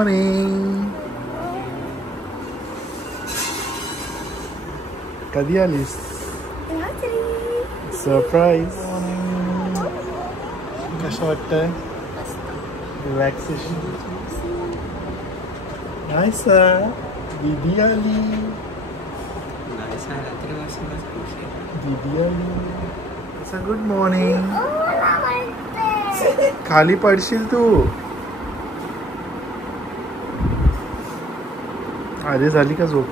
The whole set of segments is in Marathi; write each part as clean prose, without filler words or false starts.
मॉर्निंग. कधी आलीस? सरप्राईज. कसं वाटतंय? रिलॅक्सेशन. नाही सर, दीदी आली. दीदी आली. असं गुड मॉर्निंग. खाली पडशील तू. आधी झाली का झोप?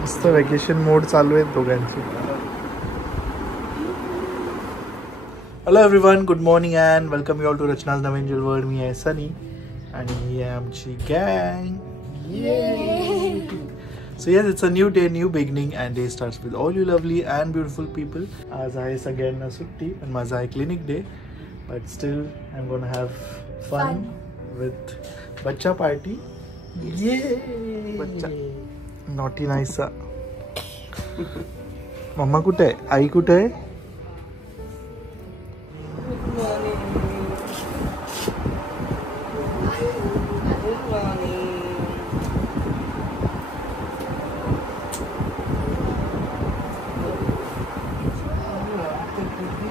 मस्त वेकेशन मोड चालू आहे दोघांची. Hello everyone, good morning and welcome you all to Rachna's नवीन वर्ल्ड. मी आहे सनी आणि ही आहे आमची गँग. So yes, it's a new day, new beginning, and day starts with all you lovely and beautiful people. आज आहे सगळ्यांना सुट्टी, पण माझा आहे clinic day, but still I'm gonna have fun with बच्चा party. Yay! बच्चा naughty nice. मम्मा कुठे आहे? आई कुठे आहे?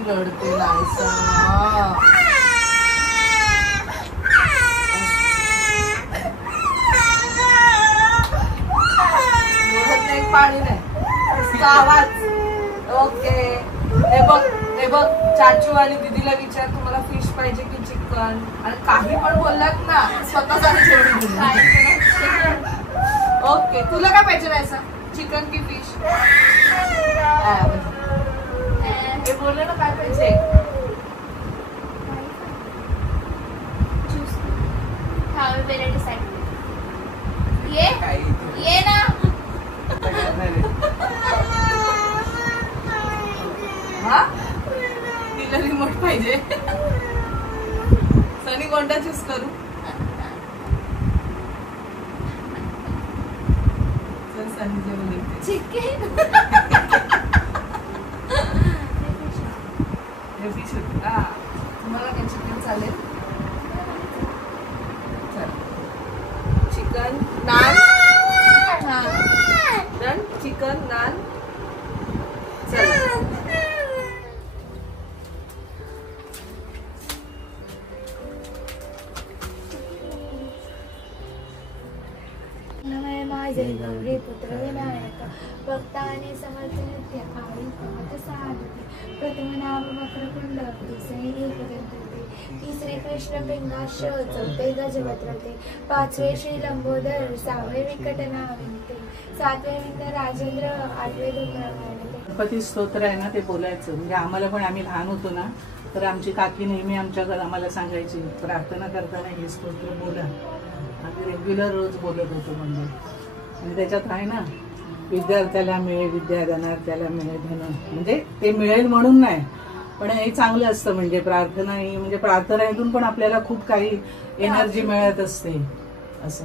रडते नाहीसा. पाणी नाही आवाज. ओके, हे बघ चाचू आणि दीदीला विचार, तुम्हाला फिश पाहिजे की चिकन? आणि काही पण बोललात ना, स्वतःसाठी जेवण. ओके, तुला काय पाहिजे नाहीसा? चिकन की फिश? हे बोलले ना काय पाहिजे. ये ना. हा, तिला रिमोट पाहिजे. सनी कोणता चूज करू? चल सनी जेवण येते. चिकन. फिश होती का? तुम्हाला काय चिकन चालेल? चिकन नान. हा, डन. चिकन नान. माझे गौरी पुत्र विनायक भक्ताने समर्थ नित्य आई पवत साधते. प्रथम नाम वक्रकुंड, दुसरे एकदंते, तिसरे कृष्ण पिंगाक्ष, चौथे गजवक्त्रते, पाचवे श्री लंबोदर, सहावे विकटनाविते, सातवे विंद राजेंद्र, आठवे धूम्रवर्णते. गणपती स्तोत्र आहे ना, ते बोलायचं. म्हणजे आम्हाला पण, आम्ही लहान होतो ना, तर आमची काकी नेहमी आमच्याकडे आम्हाला सांगायची, प्रार्थना करताना हे स्तोत्र बोला. आम्ही रेग्युलर रोज बोलत होतो. म्हणजे त्याच्यात आहे ना, विद्यार्थ्याला मिळेल विद्या, धनार्थ्याला मिळेल धन. म्हणजे ते मिळेल म्हणून नाही, पण हे चांगलं असतं. म्हणजे प्रार्थना ही, म्हणजे प्रार्थनेतून पण आपल्याला खूप काही एनर्जी मिळत असते असं.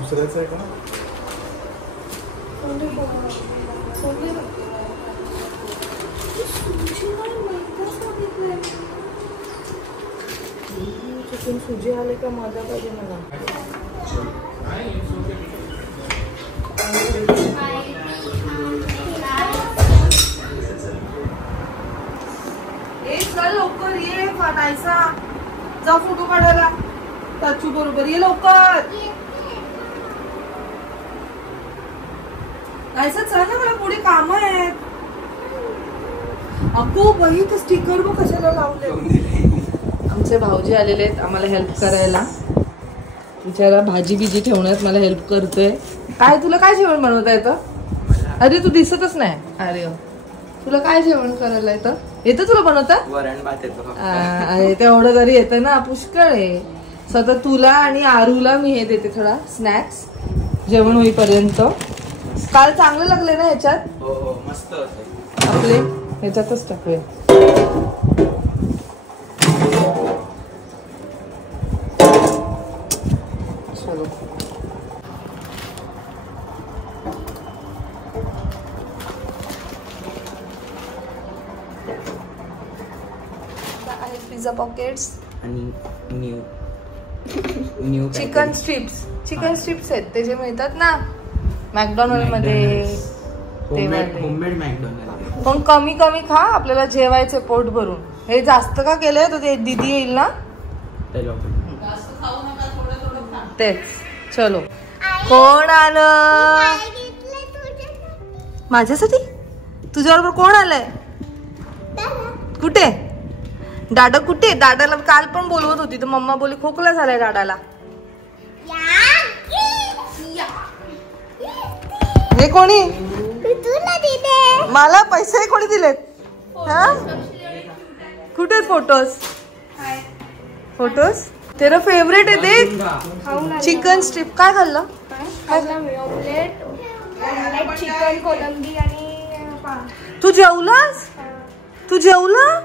दुसऱ्याच आहे का? चिकन सुजी आले का माझा पाहिजे मला. लवकर ये नाहीसा, जा फोटो काढायला चाचू बरोबर. ये लवकर नाहीसा, चल ना, मला पुढे काम आहेत. अगो बाई, तर स्टिकर बघ कशाला लावले. आमचे भाऊजी आलेले आहेत आम्हाला हेल्प करायला. बिचारा भाजी बिजी ठेवण्यात मला हेल्प करतोय. काय तुला काय जेवण बनवता येतं? अरे तू दिसतच नाही. अरे तुला काय जेवण करायला येतं? येतं तुला बनवता? वरण भात येतो. अरे तेवढं तरी येतं ना, पुष्कळ आहे. स्वतः तुला आणि आरूला मी हे देते थोडा स्नॅक्स जेवण होईपर्यंत. काल चांगलं लागले ना ह्याच्यात? हो मस्त होते. आपले ह्याच्यातच टाकूया. चलो पिझ्झा पॉकेट्स आणि न्यू चिकन स्ट्रिप्स आहेत ते जे मिळतात ना मॅकडॉनल्ड मध्ये होममेड मॅकडॉनल्ड. पण कमी कमी खा, आपल्याला जेवायचं पोट भरून. हे जास्त का केलंय तर ते दीदी येईल ना तेच. चलो कोण आलं माझ्यासाठी? तुझ्याबरोबर कोण आलंय? कुठे दादा? कुठे दादाला काल पण बोलवत होती तर मम्मा बोली खोकला झालाय दादाला. हे कोणी? मला पैसे कोणी दिलेत? हा कुठे फोटोज तेरा फेवरेट आहे ते चिकन स्ट्रिप. काय खाल्लं? चिकन कोलंबी आणि तू जेवलास? तू जेवला?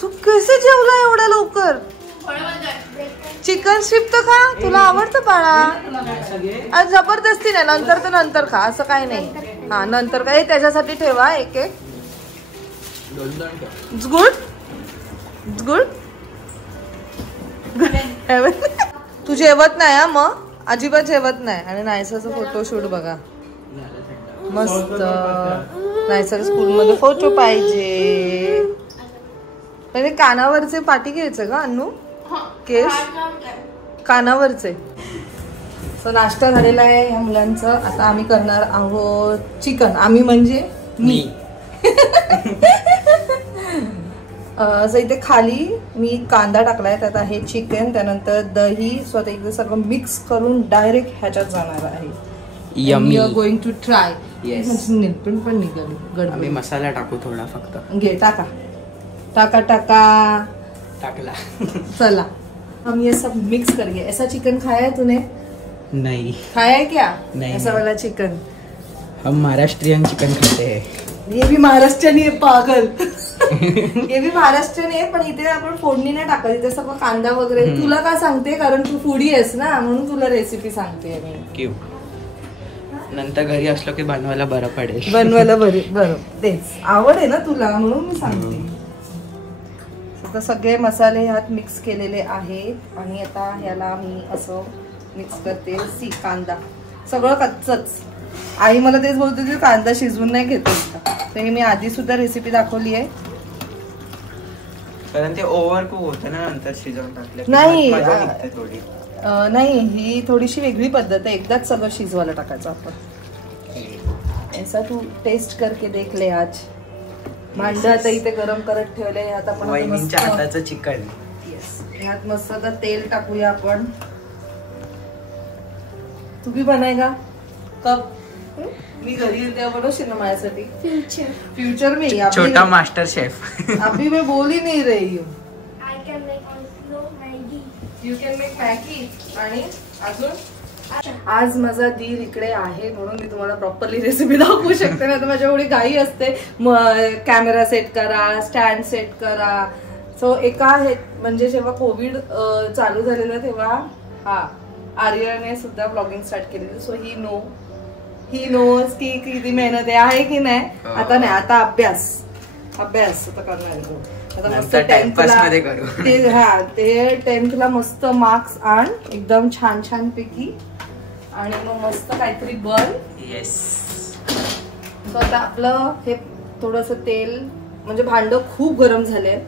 तू कसे जेवला एवढ्या लवकर? चिकन स्ट्रिप तर खा, तुला आवडतं बाळा. आज जबरदस्ती नाही, नंतर तर नंतर खा असं काही नाही. हा नंतर काय त्याच्यासाठी ठेवा एक एक. It's good. तू जेवत नाही हा? मग अजिबात जेवत नाही. आणि नायसाचा फोटोशूट बघा मस्त. नायसाच्या स्कूलमध्ये फोटो पाहिजे. म्हणजे कानावरचे पाटी घ्यायचं का अन्नू? केस कानावरचे. सो नाश्ता झालेला आहे ह्या मुलांचं. आता आम्ही करणार आहोत चिकन. आम्ही म्हणजे मी. असं इथे खाली मी कांदा टाकलाय, त्यात आहे चिकन, त्यानंतर दही, स्वतः एकदा सगळं मिक्स करून डायरेक्ट ह्याच्यात जाणार आहे. Yummy. You are going to try. Yes. निलपण पण निघाली. आम्ही मसाला टाकू थोडा फक्त. घे टाका टाका टाका टाकला. चला हम ये सब मिक्स करके. ऐसा चिकन खाया है तूने? नहीं. खाया है क्या? नहीं, ऐसा नहीं. वाला चिकन. हम महाराष्ट्रीयन चिकन खाते हैं. ये भी महाराष्ट्रीयन आहे पागल. ये भी महाराष्ट्रीयन आहे, पण इथे आपण फोडणी नाही टाकत. इथे सगळं कांदा वगैरे. तुला का सांगते? कारण तू फूडी आहेस ना, म्हणून तुला रेसिपी सांगते मी. क्यों? नंतर घरी असलो की बनवायला बरं पडेल. बनवायला बरं तेच आवड आहे ना तुला, म्हणून मी सांगते. आता सगळे मसाले ह्यात मिक्स केलेले आहेत आणि आता ह्याला मी असं मिक्स करते. कांदा सगळं कच्चच. आई मला तेच बोलते की कांदा शिजवून नाही घेते का, तर हे मी आधी सुद्धा रेसिपी दाखवली आहे. कारण ते ओव्हर कुक होतं ना नंतर शिजवून टाकलं. नाही थोडी नाही, ही थोडीशी वेगळी पद्धत आहे. एकदाच सगळं शिजवायला टाकायचं आपण. ऐसा तू टेस्ट करके देख ले आज. भांड आता इथे गरम करत ठेवले. ह्यात आपण वहिनींच्या हाताचं चिकन. येस. ह्यात मस्त आता तेल टाकूया आपण. तू भी बनाएगा कब? मी घरी येते बनवशील ना माझ्यासाठी? फ्युचर में छोटा मास्टर शेफ. अभी मैं बोल ही नहीं रही हूँ. I can make also Maggi. You can make Maggi. आणि अजून आज माझा दीर इकडे आहे म्हणून मी तुम्हाला प्रॉपरली रेसिपी दाखवू शकते. ना तर माझ्या एवढी घाई असते. कॅमेरा सेट करा, स्टँड सेट करा. सो एका हे म्हणजे जेव्हा कोविड चालू झालेलं तेव्हा हा आर्यने सुद्धा ब्लॉगिंग स्टार्ट केलेली. सो ही नोज की किती मेहनत आहे की नाही. आता नाही, आता अभ्यास आता करणार आहे. आता मस्त 10th मस्त मार्क्स आण एकदम छान पैकी आणि मग मस्त काहीतरी बन. येस. सो आता आपलं हे थोडस तेल म्हणजे भांड खूप गरम झालंय,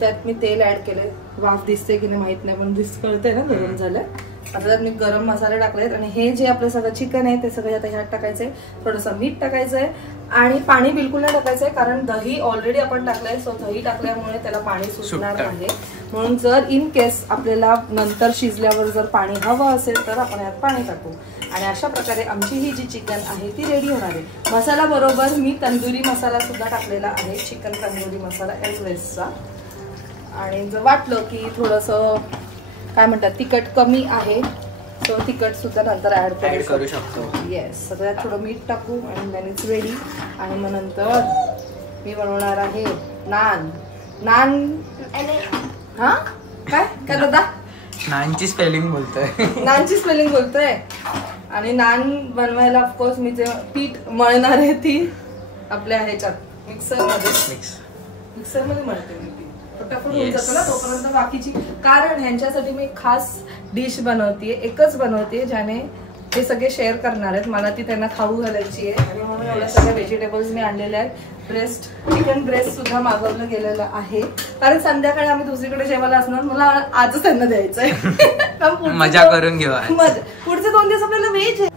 त्यात मी तेल ऍड केलंय. वाफ दिसते की नाही माहित नाही, पण कळतंय ना गरम झालंय. आता त्यात मी गरम मसाले टाकलेत आणि हे जे आपलं सगळं चिकन आहे ते सगळं आता ह्यात टाकायचंय. थोडंसं मीठ टाकायचंय आणि पाणी बिलकुल नाही टाकायचंय, कारण दही ऑलरेडी आपण टाकलंय. सो दही टाकल्यामुळे त्याला पाणी सुटणार आहे. म्हणून जर इन केस आपल्याला नंतर शिजल्यावर जर पाणी हवं असेल तर आपण यात पाणी टाकू. आणि अशा प्रकारे आमची ही जी चिकन आहे ती रेडी होणार आहे. मसाला बरोबर मी तंदुरी मसाला सुद्धा टाकलेला आहे, चिकन तंदुरी मसाला एव्हरेस्टचा. आणि जर वाटलं की थोडंसं काय म्हणतात तिखट कमी आहे तर तिखट सुद्धा नंतर ऍड करू शकतो. येस. सगळ्यात थोडं मीठ टाकू आणि देन इट्स रेडी. आणि मग नंतर मी बनवणार आहे नान. हा काय दादा? नानची स्पेलिंग बोलतोय. आणि नान बनवायला ऑफकोर्स मी जे पीठ मळणार आहे ती आपल्या ह्याच्यात मिक्सर मध्ये मिक्सर मध्ये मळते मी पीठ, फटाफट होऊन जातो ना तोपर्यंत बाकीची. कारण ह्यांच्यासाठी मी खास डिश बनवतीये, एकच बनवते ज्याने हे सगळे शेअर करणार आहेत. मला ती त्यांना खाऊ घालायची आहे आणि म्हणून एवढ्या सगळ्या व्हेजिटेबल्स मी आणलेल्या आहेत. ब्रेस्ट, चिकन ब्रेस्ट सुद्धा मागवलं गेलेलं आहे कारण संध्याकाळी आम्ही दुसरीकडे जेवायला असणार, मला आजच त्यांना द्यायचंय. मजा करून घेऊ. पुढचे 2 दिवस आपल्याला व्हेज आहे.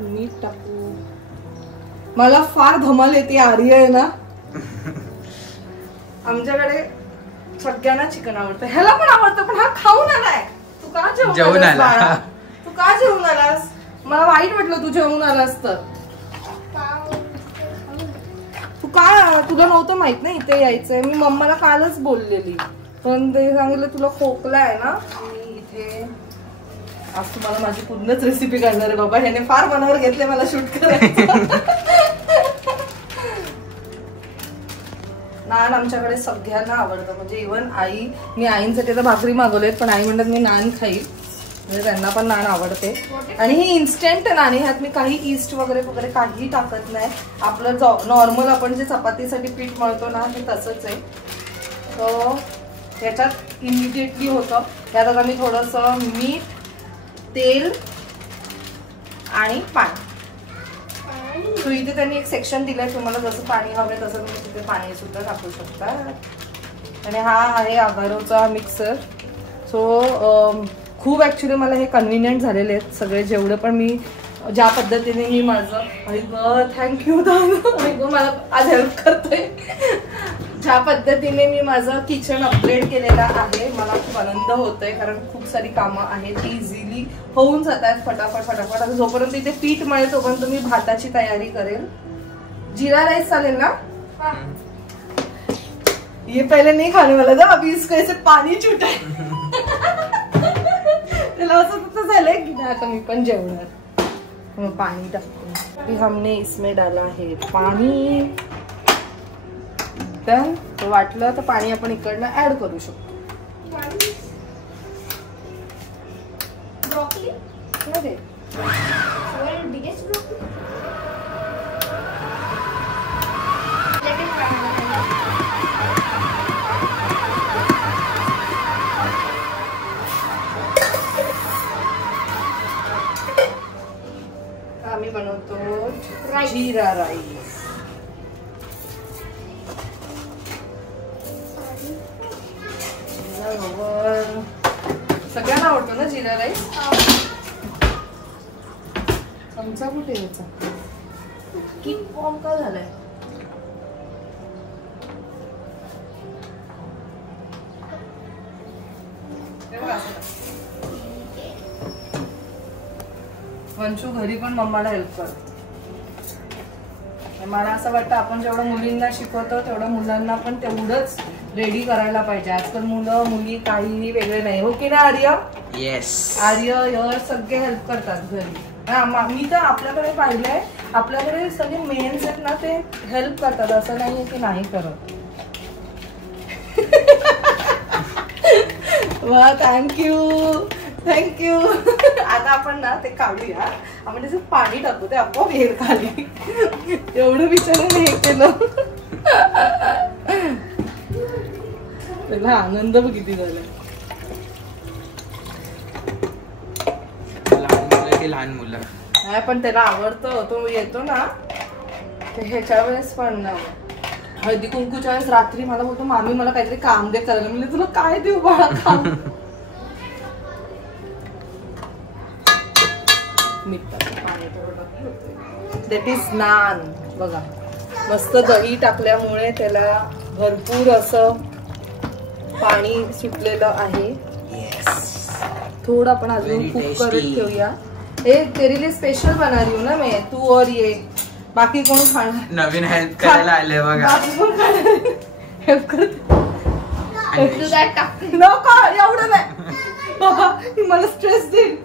मीठ टाकू. मला फार धमाल येते, आर्य आहे ना आमच्याकडे सगळ्यांना चिकन आवडतं, ह्याला पण आवडतं, पण हा खाऊन आलाय. तू का जेवून आलास? तू का जेवून आलास? मला वाईट वाटलं तू जेवून आलास तर. तू का, तुला नव्हतं माहित ना इथे यायचंय? मी मम्माला कालच बोललेली, पण ते सांगितलं तुला खोकला आहे ना. मी इथे आज तुम्हाला माझी पूर्णच रेसिपी करणार आहे बाबा. ह्याने फार मनावर घेतले मला शूट करायचं. नान आमच्याकडे सगळ्यांना आवडतं, म्हणजे इव्हन आई, मी आईंसाठी आता भाकरी मागवलेत पण आई म्हणतात मी नान खाईल, म्हणजे त्यांना पण नान आवडते. आणि हे इन्स्टंट नान आहे, ह्यात मी काही ईस्ट वगैरे वगैरे काही टाकत नाही. आपलं नॉर्मल आपण जे चपातीसाठी पीठ मळतो ना ते तसंच आहे. तर याच्यात इमिडिएटली होतं. त्यात आता मी थोडंसं मीठ, तेल आणि पाणी. सो इथे त्यांनी एक सेक्शन दिलंय, तुम्हाला जसं पाणी हवंय तसं तुम्ही तिथे पाणी सुद्धा टाकू शकता. आणि हा आहे अगारोचा मिक्सर. सो खूप ऍक्च्युली मला हे कन्व्हिनियंट झालेले आहेत सगळे, जेवढं पण मी ज्या पद्धतीने मी माझं थँक्यू दादा मला आज हेल्प करतोय, ज्या पद्धतीने मी माझं किचन अपग्रेड केलेलं आहे मला खूप आनंद होतोय. कारण खूप सारी कामं आहेत ती इझिली होऊन जात आहेत फटाफट फटाफट. आता जोपर्यंत इथे पीठ मिळेल तोपर्यंत मी भाताची तयारी करेल. जिरा राईस चालेल ना? ये पहिले नाही खाने वाला था, अभी इसको ऐसे पाणी छूटा है. त्याला असं तसं झालंय की नाही आता मी पण जेवणार. मग पाणी टाकतो. हमने इसमें डाला है पाणी. डन. तो वाटलं तर पाणी आपण इकडनं ऍड करू शकतो. ब्रोकली मध्ये बिगेस्ट ब्रोकली. आम्ही बनवतो जीरा राईस. सगळ्यांना आवडतो ना जीरा राईस. चमचा कुठे यायचा? किट फॉर्म का झालाय? वंशू घरी पण मम्माला हेल्प करतो. मला असं वाटतं आपण जेवढं मुलींना शिकवतो तेवढं मुलांना पण तेवढंच रेडी करायला पाहिजे. आजकाल मुलं मुली काहीही वेगळे नाही, हो की नाही आर्य? येस. आर्य यश सगळे हेल्प करतात घरी. मी तर आपल्याकडे पाहिलंय, आपल्याकडे सगळे मेन्स आहेत ना ते हेल्प करतात, असं नाहीये की नाही करत. वा थँक्यू. आता आपण ना ते काढूया, आपण त्याच्यात पाणी टाकू, ते आपोआप येईल खाली. एवढं विचारून हे केलं. त्याला आनंद किती झाला. लहान मुलं नाही पण त्याला आवडतं, तो येतो ना ह्याच्या वेळेस पण हळदी कुंकूच्या वेळेस रात्री मला बोलतो मामी मला काहीतरी काम दे करायला. म्हणजे तुला काय देऊ बाळा काम. That is naan. बघा मस्त दही टाकल्यामुळे त्याला भरपूर असं पाणी सुटलेलं आहे. थोडं आपण अजून कुक करत ठेवूया. हे तेरे लिए स्पेशल बना रही हूँ ना मैं, तू और ये. बाकी कोण खाणार? नवीन हेल्प करायला आले बघा. हेल्प करते नको एवढं नाही बाबा, मला स्ट्रेस देईल.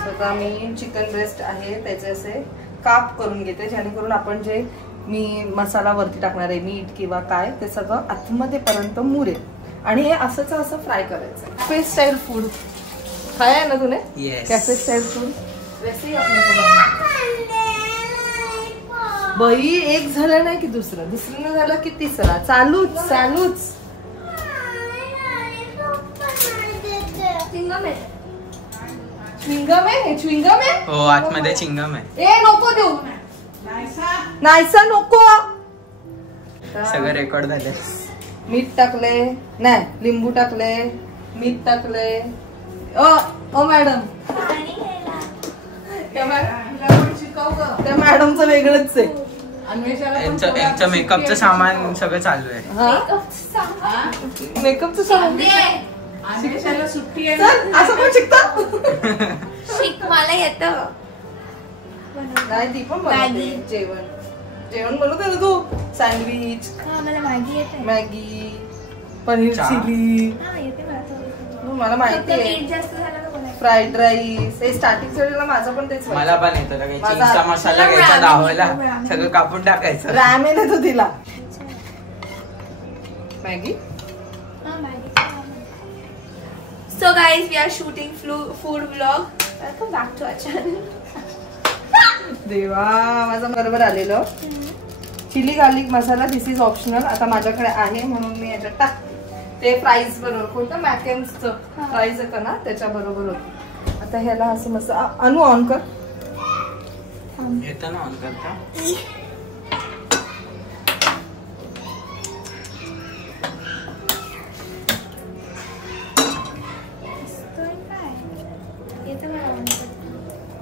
आता मी चिकन ब्रेस्ट आहे त्याचे असे काप करून घेते, जेणेकरून आपण जे मी मसाला वरती टाकणार आहे मीठ किंवा काय ते सगळं आतमध्ये पर्यंत मुरेल. आणि हे असंच असं फ्राय करायचं. कॅफे स्टाईल फूड खाया ना तूने? कॅफे स्टाईल फूड वैसे ही अपने को बाई एक झालं नाही की दुसरं, दुसरं झालं की तिसरा, चालूच चालूच. चिंगम आहे, चिंगम आहे. हो आतमध्ये चिंगम आहे. ए नको देऊ, नाहीसा नको. सगळं रेकॉर्ड झाले. मीठ टाकले नाही, लिंबू टाकले, मीठ टाकले. ओ मॅडम, त्या मॅडमचं वेगळंच आहे. यांचं मेकअपचं सामान सगळं चालू आहे. मेकअपचं सामान अन्वेषाला सुट्टी आहे चल, असं पण शिकतात. शिक, मला येतं. नाही ती पण बनवते जेवण. जेवण बनवते ना तू. सँडविच, मला मॅगी येते. Maggi, paneer chilli. येते मला माहिती आहे. जास्त झालं का बोलायचं. फ्राईड राईस हे स्टार्टिंग वेळेला माझं पण तेच. मला पण येतं. चीजचा मसाला घ्यायचा, दावायला सगळं कापून टाकायचं. रॅमेन येतो तिला. Maggi. So guys, we are shooting food vlog. Welcome back to our channel. देवा, माझं बरोबर आलेलं. Chilli garlic masala, this is optional. आता माझ्याकडे आहे म्हणून मी याच्यात टाकते. ते फ्राईज बरोबर, कोणतं मॅकेन्सचं फ्राईज येतं ना त्याच्या बरोबर होतं. आता ह्याला असं मस्त अनु ऑन कर. येतं ना ऑन करता.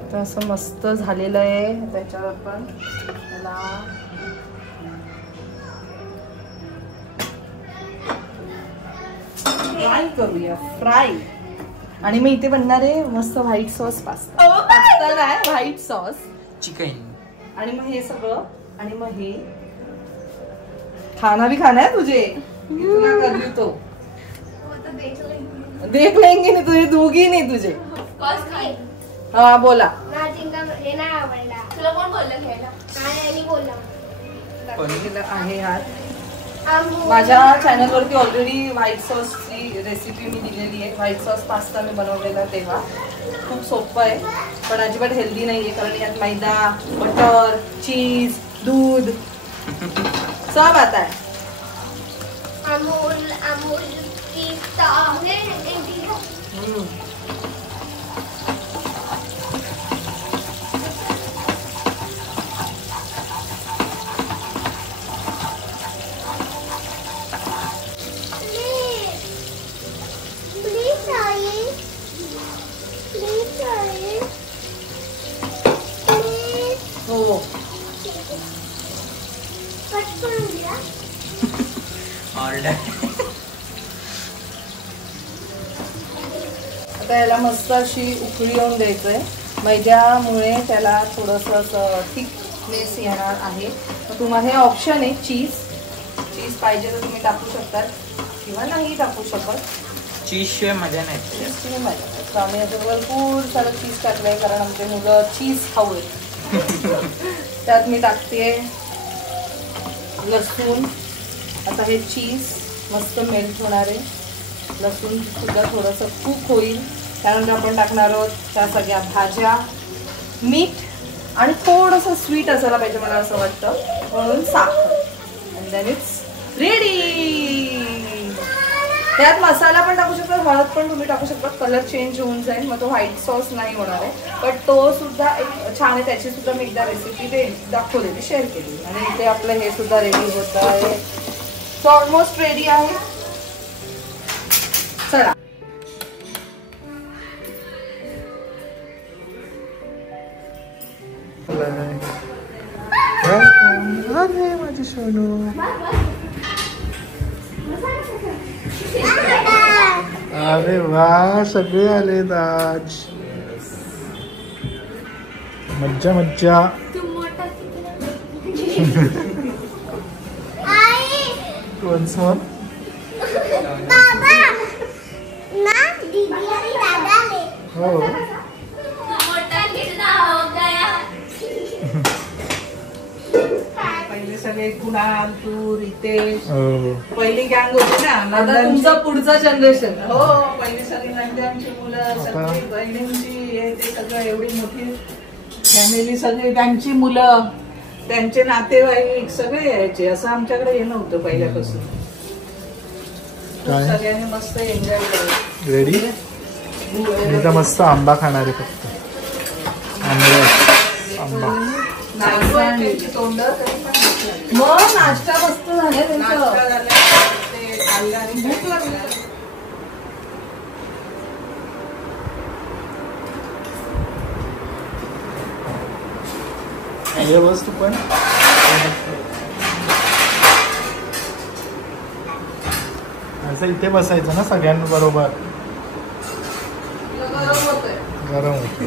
आता असं मस्त झालेलं आहे. त्याच्यावर पण त्याला फ्राय करूया, फ्राय. आणि मी इथे बनणार आहे मस्त व्हाईट सॉस पास्ता. पास्ता नाही, व्हाईट सॉस चिकन. आणि मग हे सगळं, आणि मग हे खाना भी खाना है तुझे. इतना कर ली तो देख लेंगे नाही तुझे, दोघी नाही तुझे. हा बोला. हे नाही आवडला तुला. कोण बोललं घ्यायला? नाही बोलला आहे यार. माझ्या चॅनल वरती ऑलरेडी व्हाईट सॉसची रेसिपी मी दिलेली आहे. व्हाईट सॉस पास्ता मी बनवलेला तेव्हा. खूप सोपं आहे पण अजिबात हेल्दी नाहीये, कारण यात मैदा, बटर, चीज, दूध सब आता है. अमूल हो. ऑर्डर. आता याला मस्त अशी उकळी येऊन द्यायचंय. मैद्यामुळे त्याला थोडंसं असं थिकनेस येणार आहे. तर तुम्हाला हे ऑप्शन आहे. चीज पाहिजे तर तुम्ही टाकू शकता किंवा नाही टाकू शकत. चीज शिवाय मजा नाही. चीजची मजा. तर आम्ही असं भरपूर सारं चीज टाकलंय कारण आमचे मुलं चीज खाऊ आहेत. त्यात मी टाकते लसूण. आता हे चीज मस्त मेल्ट होणार आहे. लसूण सुद्धा थोडंसं कुक होईल. त्यानंतर आपण टाकणार आहोत त्या सगळ्या भाज्या, मीठ आणि थोडंसं स्वीट असायला पाहिजे मला असं वाटतं, म्हणून साखर. And then it's ready. त्यात मसाला पण टाकू शकता, हळद पण तुम्ही टाकू शकता. कलर चेंज होऊन जाईल, मग तो व्हाईट सॉस नाही होणार आहे. बट तो सुद्धा एक छान आहे. त्याची सुद्धा मी एकदा रेसिपी दाखवलेली, शेअर केली. आणि इथे आपलं हे सुद्धा रेडी होत आहे. सो ऑलमोस्ट रेडी आहे. चला. माझी सोनू. अरे वा, सगळे आले आज. मज्जा मज्जा. Once more. हो. पहिले सगळे कुणाल, तू, रितेश, हो. पहिली गँग होती ना. आता तुमचं पुढचं जनरेशन. हो, पहिली सगळी नंद्यांची मुलं, सगळी बहिणींची हे ते सगळं एवढी मोठी फॅमिली, सगळी त्यांची मुलं. त्यांचे नातेवाईक सगळे यायचे. असं आमच्याकडे हे नव्हतं पहिल्यापासून. काय? सगळ्यांनी मस्त एन्जॉय केलं. रेडी? मी तर मस्त आंबा खाणार आहे फक्त. आंबा तोंड मग नाश्ता मस्त झाले नाश्ता झाला ते खाल्लं आणि भूक लागली. हे बस तू पण. असं इथे बसायचं ना सगळ्यांबरोबर. गरम होतंय. गरम होते.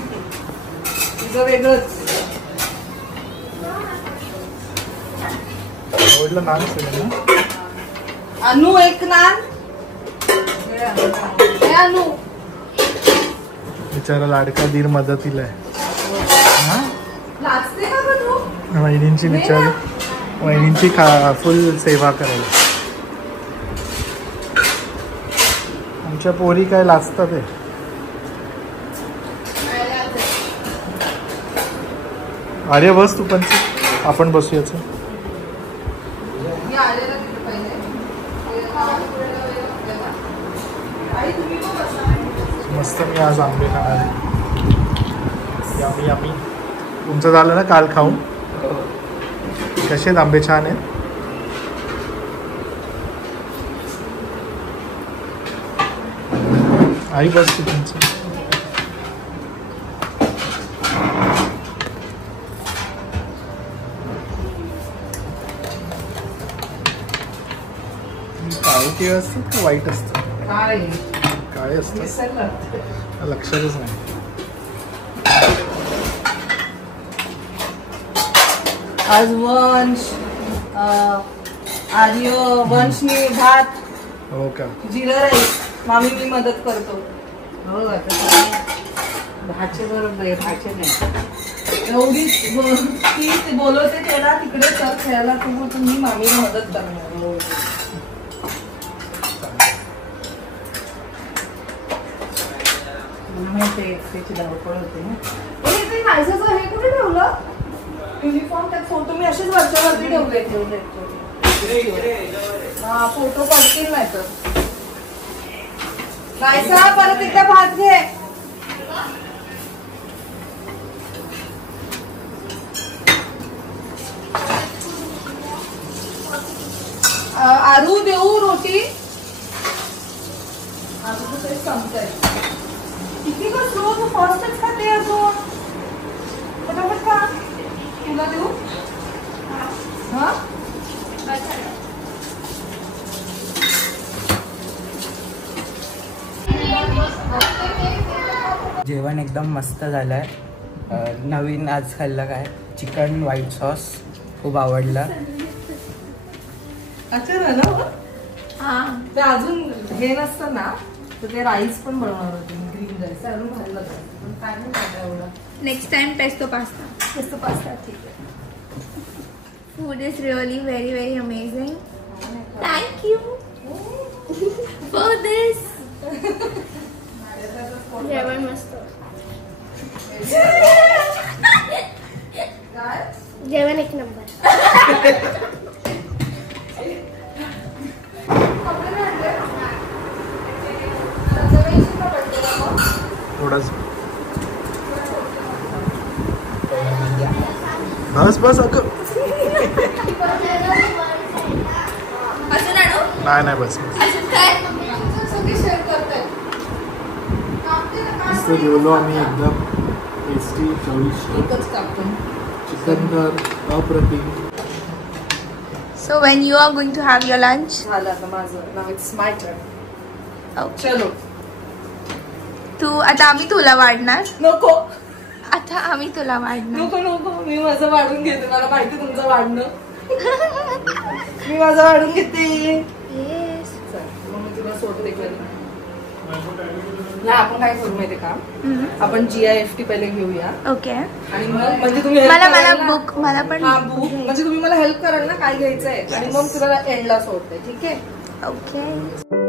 तुझं वेगळंच. आवडलं नान सगळं. अनु एक नान. हे अनु बिचारा लाडका दीर मदतीला आहे. लाजते का गं तू? वहिनींची बिचारी वहिनींची फुल सेवा करायला. आमच्या पोरी काय लाजतात आहे. अरे बस तू पण. आपण बसूयाच. मी आलेला तिथे पहिले. आई तुम्ही पण बसा. मस्त मी आज आंबे खाणार आहे. Yummy yummy. तुमचं झालं ना काल खाऊन? कसे आहेत आंबे? छान आहेत. आई बस तू तुमचं. काळे केळं असतात का वाईट असतात? काय काळे असतात. दिसायला लक्षातच नाही. आज वंश आर्य वंशनी भात हो का? जिरा राईस. मामी मी मदत करतो. हो आता भाचे बरोबर आहे. भाचे नाही एवढी ती बोलवते त्याला तिकडे चल खेळायला. तुम्ही मामीला मदत करणार. माहिती त्याची धावपळ होते ना. हे कुठे ठेवलं? युनिफॉर्म त्यात फोटो मी असेच वरच्यावरती ठेवले. हा फोटो काढतील नाही तर. नाहीसा परत एकदा भात घे. आरू देऊ रोटी. आरू ते संपतंय. किती का स्लो तू फास्टच खाते अजून. फटाफट खा. तुला देऊ? हा जेवण एकदम मस्त झालंय. नवीन आज खाल्लं काय चिकन व्हाईट सॉस खूप आवडलं. अच्छा झालं हो? हा ते अजून हे नसतं ना तर ते राईस पण बनवणार होते ग्रीन राईस. अजून खाल्लं पण काय नाही खाल्लं एवढं. Next time pesto pasta. Pesto pasta ठीक आहे. Food is really very amazing. Thank you for this. जेवण मस्त. जेवण एक नंबर. थोडाच बस बस. अगं अजून आणू? नाही बस. अजून काय? मस्त जेवलो आम्ही एकदम टेस्टी चविष्ट. एकच टाकतो. चिकन तर अप्रतिम. So when you are going to have your lunch? झालं आता माझं. Now it's my turn. Okay. चलो. तू आता आम्ही तुला वाढणार. नको आता आम्ही तुला वाढणार. नको नको. मी माझं वाढून घेते. मला माहिती तुमचं वाढणं. मी माझं वाढून घेते. Yes. चल, मग मी तुला सोडते घरी. ना आपण काय करू माहिती का? आपण GIFT पहिले घेऊया. ओके. आणि मग म्हणजे तुम्ही मला बुक मला पण. हा बुक म्हणजे तुम्ही मला हेल्प कराल ना काय घ्यायचंय आणि मग तुला एंडला सोडते. ठीक आहे? ओके.